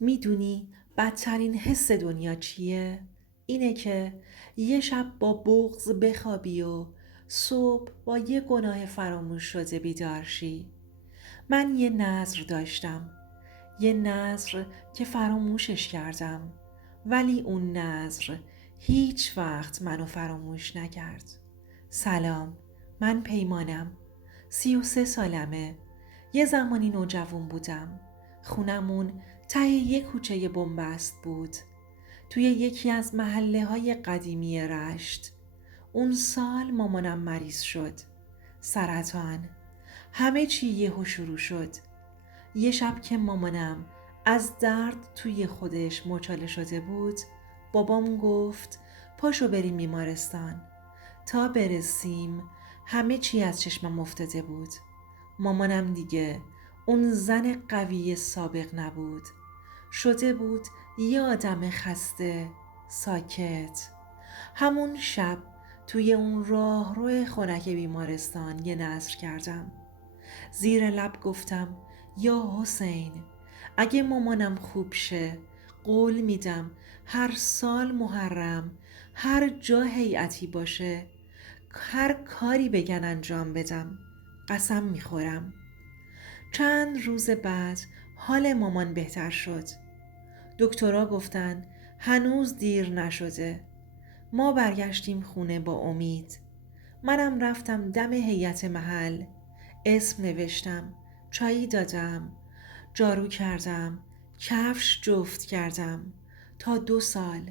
میدونی بدترین حس دنیا چیه؟ اینه که یه شب با بغض بخوابی و صبح با یه گناه فراموش شده بیدار شی. من یه نذر داشتم، یه نذر که فراموشش کردم، ولی اون نذر هیچ وقت منو فراموش نکرد. سلام، من پیمانم. 33 سالمه. یه زمانی نوجوان بودم. خونمون ته یه کوچه بنبست بود، توی یکی از محله های قدیمی رشت. اون سال مامانم مریض شد. سرطان. همه چی یهو شروع شد. یه شب که مامانم از درد توی خودش مچاله شده بود، بابام گفت پاشو بریم بیمارستان. تا برسیم همه چی از چشمم افتاده بود. مامانم دیگه اون زن قوی سابق نبود. شده بود یه آدم خسته، ساکت. همون شب توی اون راهرو خنک بیمارستان یه نذر کردم. زیر لب گفتم یا حسین، اگه مامانم خوب شه قول میدم هر سال محرم هر جا هیئتی باشه هر کاری بگن انجام بدم. قسم میخورم. چند روز بعد حال مامان بهتر شد. دکترها گفتن هنوز دیر نشده. ما برگشتیم خونه با امید. منم رفتم دم هیئت محل، اسم نوشتم، چایی دادم، جارو کردم، کفش جفت کردم. تا 2 سال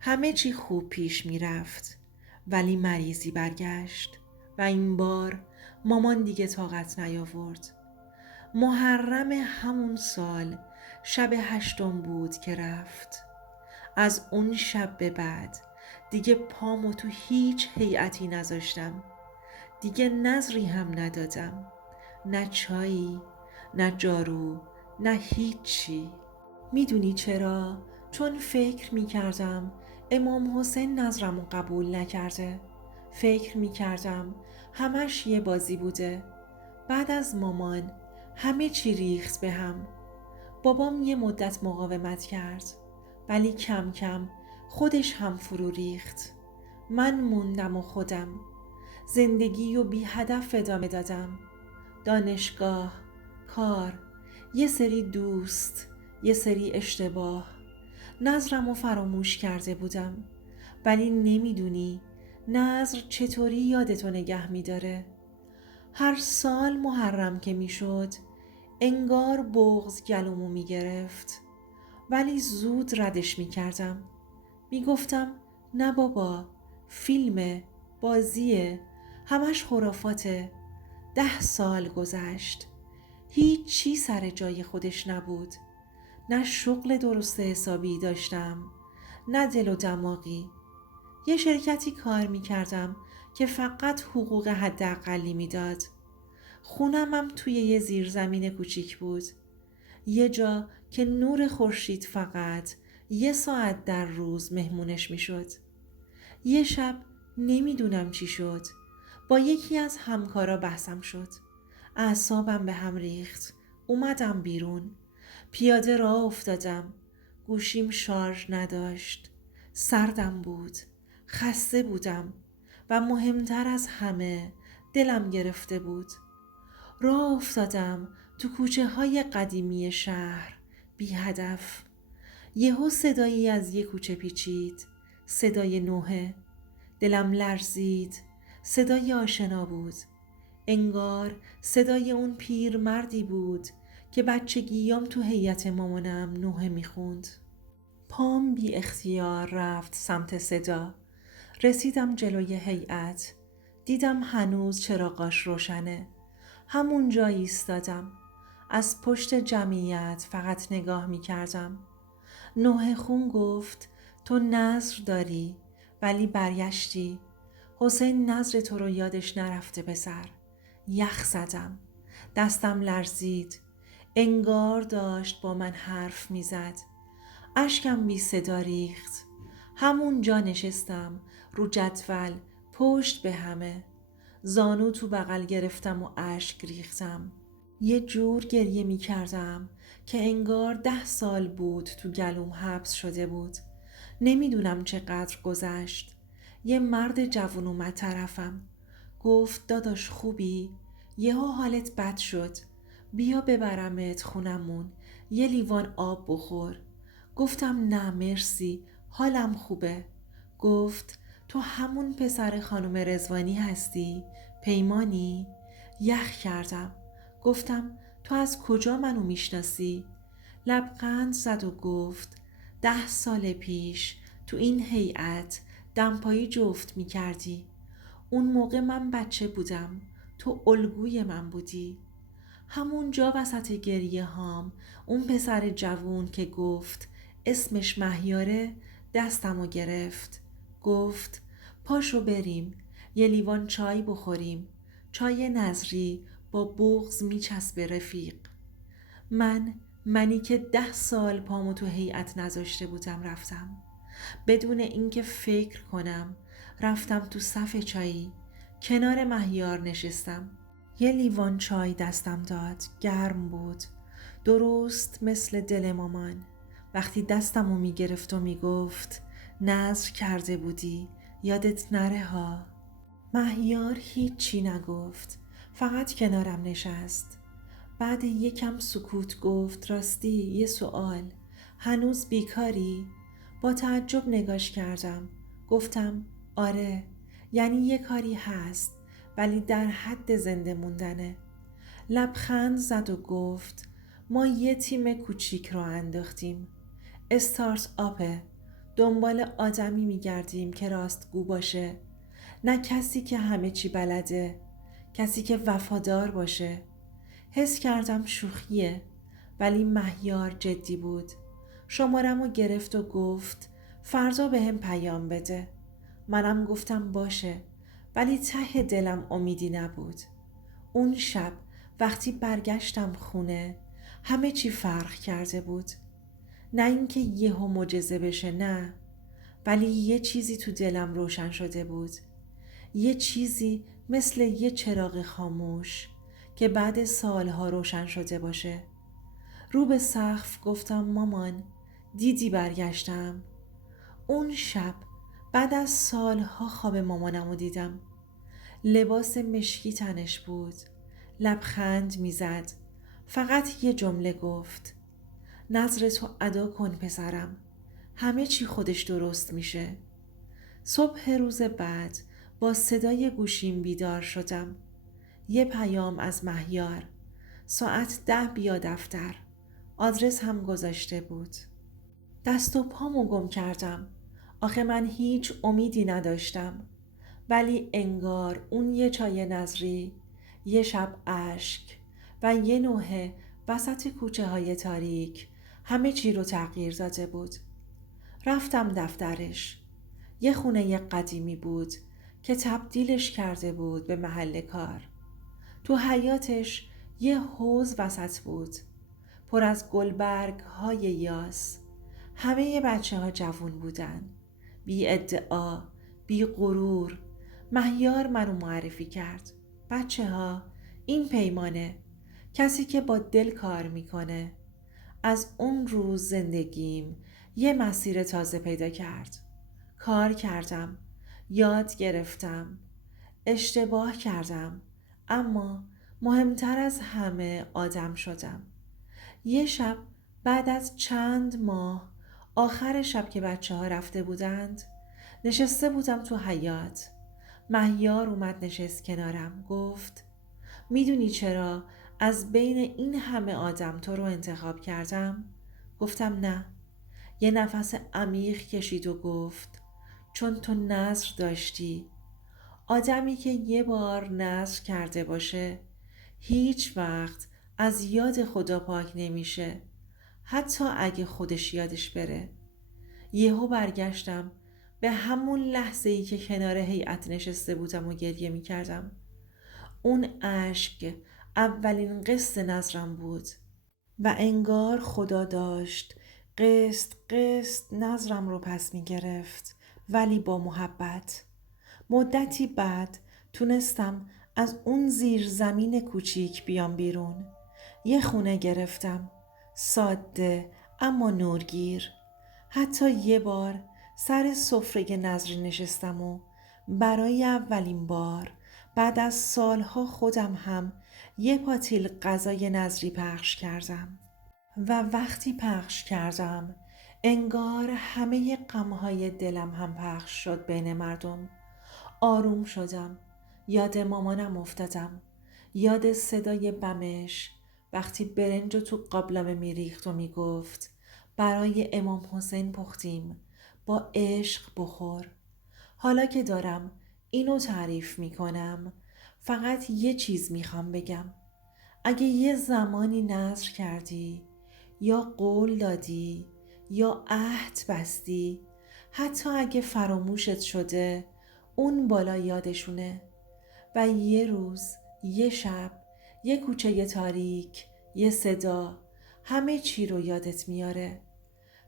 همه چی خوب پیش می رفت. ولی مریضی برگشت و این بار مامان دیگه طاقت نیاورد. محرم همون سال شب 8 بود که رفت. از اون شب به بعد دیگه پامو تو هیچ هیئتی نذاشتم. دیگه نذری هم ندادم، نه چایی، نه جارو، نه هیچی. میدونی چرا؟ چون فکر میکردم امام حسین نذرمو قبول نکرده. فکر میکردم همش یه بازی بوده. بعد از مامان همه چی ریخت به هم. بابام یه مدت مقاومت کرد، ولی کم کم خودش هم فرو ریخت. من موندم و خودم زندگی و بی هدف ادامه دادم. دانشگاه، کار، یه سری دوست، یه سری اشتباه. نظرم رو فراموش کرده بودم. ولی نمیدونی نظر چطوری یادتو نگه میداره. هر سال محرم که میشد انگار بغض گلومو میگرفت، ولی زود ردش میکردم. میگفتم نه بابا، فیلمه، بازیه، همش خرافاته. 10 سال گذشت، هیچ چی سر جای خودش نبود. نه شغل درست حسابی داشتم، نه دل و دماغی. یه شرکتی کار میکردم که فقط حقوق حداقلی میداد. خونم هم توی یه زیرزمین کوچیک بود، یه جا که نور خورشید فقط 1 ساعت در روز مهمونش میشد. یه شب نمیدونم چی شد، با یکی از همکارا بحثم شد. اعصابم به هم ریخت. اومدم بیرون، پیاده راه افتادم. گوشیم شارژ نداشت. سردم بود. خسته بودم و مهمتر از همه دلم گرفته بود. راه افتادم تو کوچه های قدیمی شهر، بی هدف. یهو صدایی از یه کوچه پیچید. صدای نوحه. دلم لرزید. صدای آشنا بود. انگار صدای اون پیر مردی بود که بچگیام تو هیئت مامانم نوحه میخوند. پام بی اختیار رفت سمت صدا. رسیدم جلوی هیئت. دیدم هنوز چراغاش روشنه. همون جا ایستادم. از پشت جمعیت فقط نگاه میکردم. نوحه خون گفت تو نذر داری ولی برگشتی. حسین نذر تو رو یادش نرفته پسر. یخ زدم. دستم لرزید. انگار داشت با من حرف میزد. اشکم بی صدا ریخت. همون جا نشستم رو جدول، پشت به همه. زانو تو بغل گرفتم و اشک ریختم. یه جور گریه می کردم که انگار 10 سال بود تو گلوم حبس شده بود. نمیدونم چقدر گذشت. یه مرد جوون اومد طرفم. گفت داداش خوبی؟ یهو حالت بد شد. بیا ببرمت خونمون. یه لیوان آب بخور. گفتم نه مرسی. حالم خوبه. گفت تو همون پسر خانم رضوانی هستی؟ پیمانی؟ یخ کردم. گفتم تو از کجا منو میشناسی؟ لبخند زد و گفت 10 سال پیش تو این هیئت دمپایی جفت می کردی. اون موقع من بچه بودم. تو الگوی من بودی. همونجا وسط گریه هام اون پسر جوون که گفت اسمش مهیاره دستمو گرفت. گفت پاشو بریم یه لیوان چای بخوریم. چای نظری با بغض میچسبه رفیق. منی که 10 سال پامو تو هیئت نذاشته بودم رفتم. بدون اینکه فکر کنم رفتم تو صف چایی. کنار مهیار نشستم. یه لیوان چای دستم داد. گرم بود. درست مثل دل مامان. وقتی دستمو میگرفت و میگفت نذر کرده بودی یادت نره ها. مهیار هیچی نگفت. فقط کنارم نشست. بعد یکم سکوت گفت راستی یه سوال. هنوز بیکاری؟ با تعجب نگاش کردم. گفتم آره. یعنی یه کاری هست ولی در حد زنده موندنه. لبخند زد و گفت ما یه تیم کوچیک رو انداختیم. استارت آپه. دنبال آدمی میگردیم که راستگو باشه. نه کسی که همه چی بلده. کسی که وفادار باشه. حس کردم شوخیه ولی مهیار جدی بود. شمارمو گرفت و گفت فردا به هم پیام بده. منم گفتم باشه ولی ته دلم امیدی نبود. اون شب وقتی برگشتم خونه همه چی فرق کرده بود. نه اینکه یهو معجزه بشه نه، ولی یه چیزی تو دلم روشن شده بود. یه چیزی مثل یه چراغ خاموش که بعد سالها روشن شده باشه. رو به سقف گفتم مامان دیدی برگشتم؟ اون شب بعد از سالها خواب مامانمو دیدم. لباس مشکی تنش بود. لبخند میزد. فقط یه جمله گفت نظرتو ادا کن پسرم. همه چی خودش درست میشه. صبح روز بعد با صدای گوشیم بیدار شدم. یه پیام از مهیار. ساعت 10 بیا دفتر. آدرس هم گذاشته بود. دست و پامو گم کردم. آخه من هیچ امیدی نداشتم. ولی انگار اون یه چای نظری، یه شب اشک و یه نوحه وسط کوچه های تاریک همه چی رو تغییر داده بود. رفتم دفترش. یه خونه قدیمی بود که تبدیلش کرده بود به محل کار. تو حیاتش یه حوض وسط بود پر از گلبرگ های یاس. همه بچه ها جوون بودن. بی ادعا، بی غرور. مهیار منو معرفی کرد. بچه ها این پیمانه. کسی که با دل کار میکنه. از اون روز زندگیم یه مسیر تازه پیدا کرد. کار کردم. یاد گرفتم. اشتباه کردم. اما مهمتر از همه آدم شدم. یه شب بعد از چند ماه آخر شب که بچه ها رفته بودند نشسته بودم تو حیاط. مهیار اومد نشست کنارم. گفت میدونی چرا از بین این همه آدم تو رو انتخاب کردم؟ گفتم نه. یه نفس عمیق کشید و گفت چون تو نذر داشتی. آدمی که یه بار نذر کرده باشه هیچ وقت از یاد خدا پاک نمیشه، حتی اگه خودش یادش بره. یهو برگشتم به همون لحظه‌ای که کنار هیئت نشسته بودم و گریه میکردم. اون اشک اولین قسط نظرم بود و انگار خدا داشت قسط قسط نظرم رو پس میگرفت، ولی با محبت. مدتی بعد تونستم از اون زیر زمین کوچیک بیام بیرون. یه خونه گرفتم، ساده اما نورگیر. حتی یه بار سر سفره نظری نشستم و برای اولین بار بعد از سالها خودم هم یه پاتیل غذای نظری پخش کردم. و وقتی پخش کردم انگار همه غمهای دلم هم پخش شد بین مردم. آروم شدم. یاد مامانم افتادم. یاد صدای بمش وقتی برنج رو تو قابلمه میریخت و میگفت برای امام حسین پختیم، با عشق بخور. حالا که دارم اینو تعریف میکنم فقط یه چیز میخوام بگم. اگه یه زمانی نذر کردی یا قول دادی یا عهد بستی، حتی اگه فراموشت شده، اون بالا یادشونه. و یه روز، یه شب، یه کوچه تاریک، یه صدا، همه چی رو یادت میاره.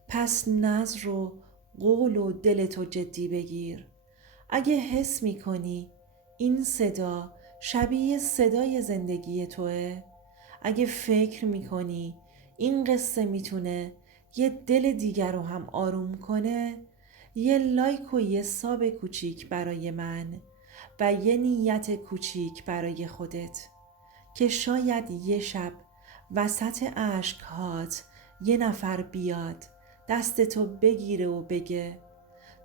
پس نذر رو، قول و دلتو جدی بگیر. اگه حس میکنی این صدا شبیه صدای زندگی توه، اگه فکر میکنی این قصه میتونه یه دل دیگر رو هم آروم کنه، یه لایک و یه ساب کوچیک برای من و یه نیت کوچیک برای خودت که شاید یه شب وسط اشکهات یه نفر بیاد دستتو بگیره و بگه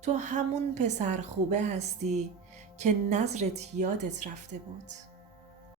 تو همون پسر خوبه هستی که نظرت یادت رفته بود.